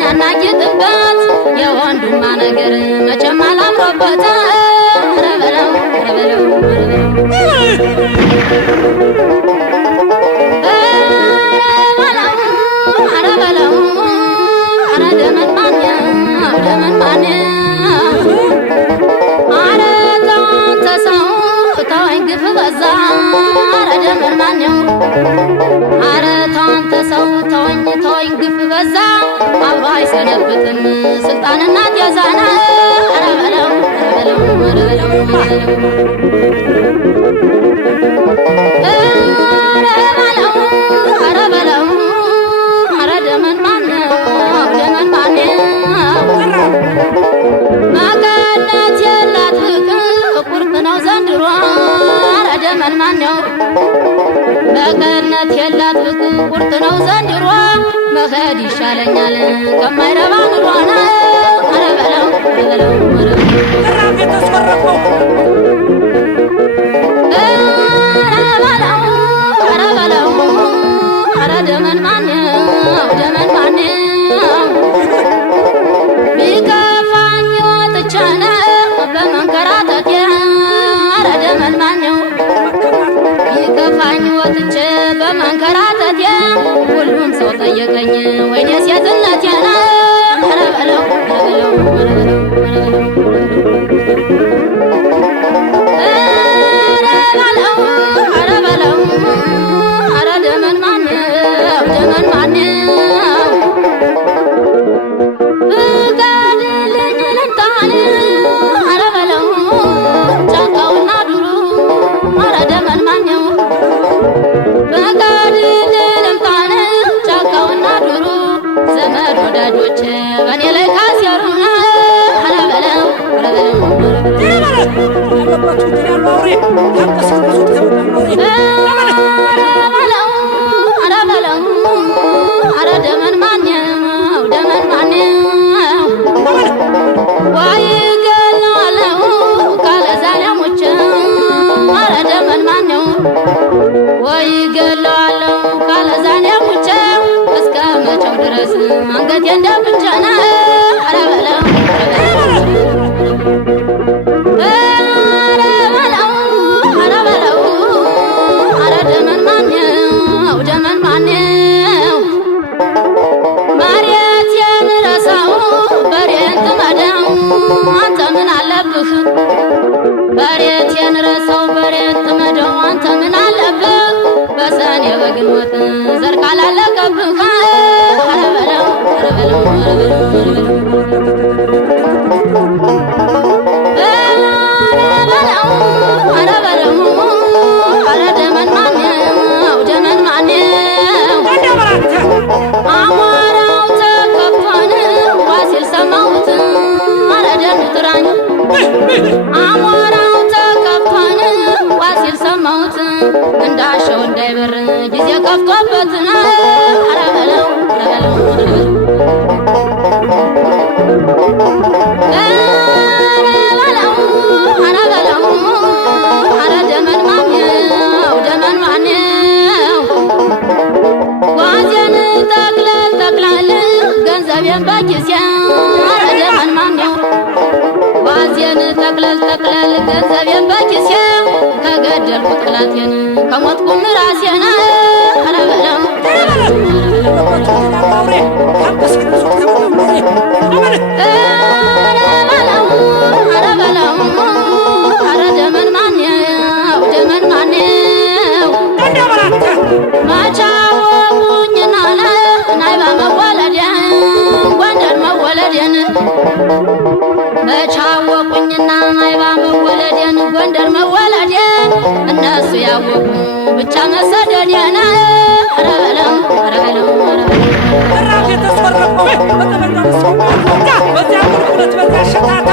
ናናየጥበት የወንዱማ ነገር መቼም አላምሮበት ረበለው ረበለው ረበለው አረ ደመን ማነው ደመን ማነው አረ ተንተ ሰው ተወኝ ግፍ በዛ አረ ደመን ማነው አረ ተንተ ሰው ተወኝ ግፍ በዛ አብሮ አይሰነብትም ስልጣንና ያዛና አረ በለው ረበለው ረበለው አረ ደመን ማነው ደመን ማነው መቀነት የላት ፍቅር ቁርጥ ነው ዘንድሮ አረ ደመን ማነው መቀነት የላት ፍቅር ቁርጥ ነው ዘንድሮ መሄድ ይሻለኛል ከማይረባ ኑሮና አረ በለው ራፍ የተስፈረፈው አረ በለው አረ ደመን ማነው ደመን ማነው ቢከፋኝ ወጥቼ ነው በመንከራተቴ አረ ደመን ማነው ቢከፋኝ ወጥቼ በመንከራተቴ ሁሉም ሰው ጠየቀኝ ወይኔ ሴትነቴ ነው አረ በለው አረ በለው አረ ደመን ማነው ደመን ማነው ፍቀድልኝ ልምጣን አረ በለው ጫካውና ዱሩ አረ ደመን ማነው ፍቀድልኝ ልምጣን ጫካውና ዱሩ ዘመድ ወዳጆች በእኔ ላይ ካሴሩ አረ በለው አረ ደመን ማነው ደመን ማነው ወይ ገለዋለው ካለ ዛሬሞች አረ ደመን ማነው ወይ ገለዋለው ካለ ዛሬሞች እስከ መቼው ድረስ አንገቴ እንደብቻና አረ በለው አረ ደመን ማነው ደመን ማነው መሬቴን ረሳው በሬን ጥመደው አንተ ምን አለብህ መሬቴን ረሳው በሬን ጥመደው አንተ ምን አለብህ በሰኔ በግንቦት ዘር ካላለቀብህ አረ በለው አረ በለው አረ ደመን ማነው ደመን ማነው አሞራው ተከፍቶን ዋሲል ሰማሁት አረ ደም ጥራኝ አሞራው ተከፍቶን ዋሲል ሰማሁት እንዳሸው እንዳይበር ጊዜ ከፍቶበት አረ በለው አረ ደመን ማነው ደመን ማነው ጓዜን ጠቅለል ጠቅላል ገንዘቤን በኪሴ አረ ደመን ማነው ጓዜን ጠቅለል ጠቅለል ገንዘቤን በኪሴ ከገደልኩ ጠላቴን ከሞትኩም ራሴን አረ በለው አረ ደመን ማነው ደመን ማነው ማቻወቁኝና ናይባ መወለዴን ጎንደር መወለዴን መቻወቁኝና ናይባ መወለዴን ጎንደር መወለዴን እነሱ ያወቁ ብቻ መሰደዴን አረ በለው አረ በለው ራፍ የተስፈረፈው በዚያ በዚያ ሸታታ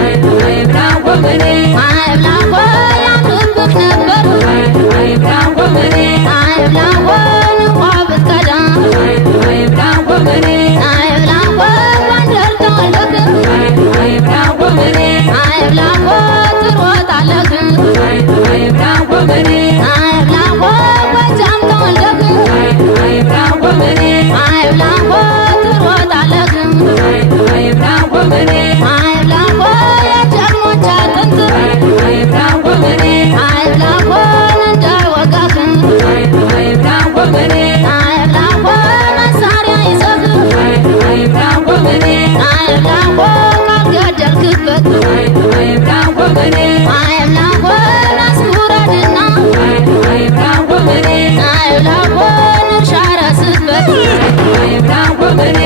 አይብላ ወገኔ አይብላ ያምርብህ ነበር አይብላ ወገኔ አይብላ እንኳ ብትቀዳ አይብላ ወገኔ አይብላ ጎንደር ተወለድክ አይብላ ወገኔ አይብላ ትሮጣለህ አይብላ ወገኔ አይብላ ጎጃም ተወለድክ አይብላ ወገኔ አይብላ ትሮጣለህ አይብላ ወገኔ አይብላ የጀግኖች አጥንት አይብላ ወገኔ አይብላ እንዳይወጋህ አይብላ ወገኔ አይብላ መሳሪያ ይዘህ አይብላ ወገኔ አይብላ ካልገደልክበት አይብላ ወገኔ አይብላ ናስውረድና አይብላ ወገኔ አይብላ እርሻ ረስበት አይብላ ወገኔ